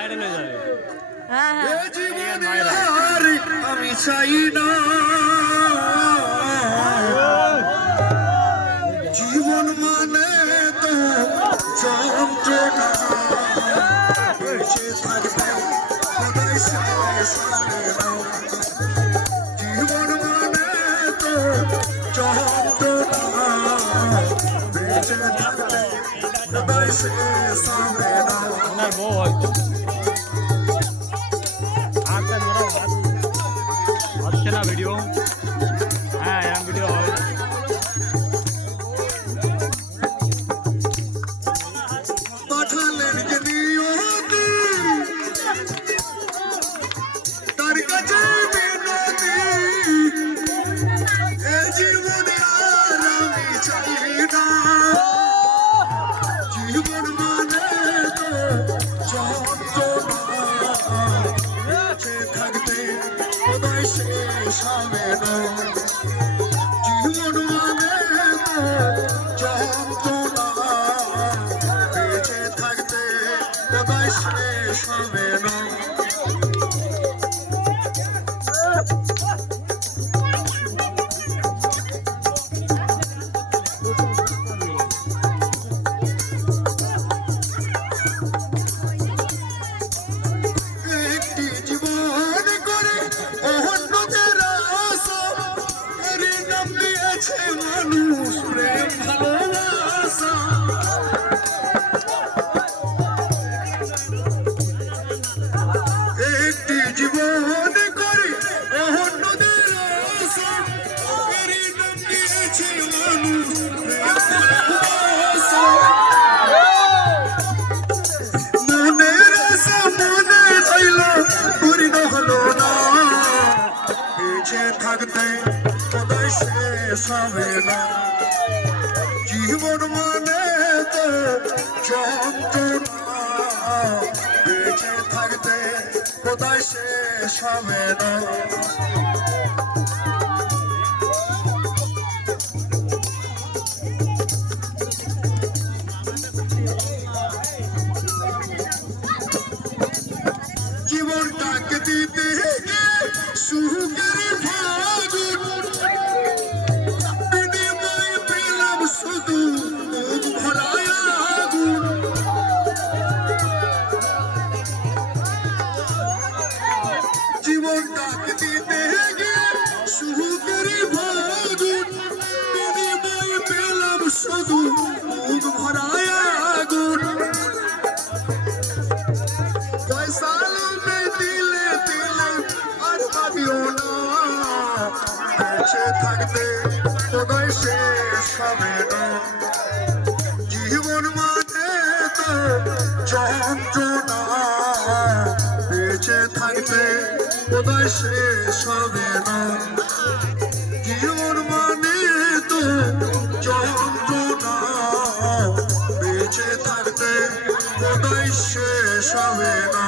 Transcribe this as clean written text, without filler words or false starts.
Viral হয়ে যাবে। হ্যাঁ হ্যাঁ আমি চাই না জীবন মানে তো যন্ত্রণা বেঁচে থাকবে সদাই জীবন মানে তো যন্ত্রণা বেঁচে থাকবে সদাই শেষ হবে না। আপনার বউ হয়তো হচ্ছে না ভিডিও। হ্যাঁ এরকম ভিডিও হয়। পাঠালেন যে নিয়তি তার কাছে বিনতি এ জীবনে আর আমি চাই না জীবন মানে তো যন্ত্রণা বেঁচে থাকতে সদাই শেষ হবে না জীবন মানে তো যন্ত্রণা বেঁচে থাকতে সদাই শেষ হবে না। একটি জীবন করে অন্যদের আশা এর নাম দিয়েছে মানুষ প্রেম ভালোবাসা। একটি জীবন করে অন্যদের আশা এর নাম দিয়েছে মানুষ প্রেম ভালোবাসা। মনের আশা মনে রইল পূর্ণ হলো না বেঁচে থাকতে সদাই শেষ হবে না জীবন মানে তো যন্ত্রণা বেঁচে থাকতে সদাই শেষ হবে না। জীবনটাকে দিতে সুখের ফাগুন বিনিময়ে পেলাম শুধু মুখ ভরায় আগুন। জীবনটাকে দিতে সুখের ফাগুন বিনিময়ে পেলাম শুধু মুখ ভরায় আগুন। পয়সা দিলে দিলে আর পাবিও না বেঁচে থাকতে সদাই শেষ হবে না জীবন মানে তো যন্ত্রণা বেঁচে থাকতে সদাই শেষ হবে না জীবন মানে তো যন্ত্রণা বেঁচে থাকতে সদাই শেষ হবে না।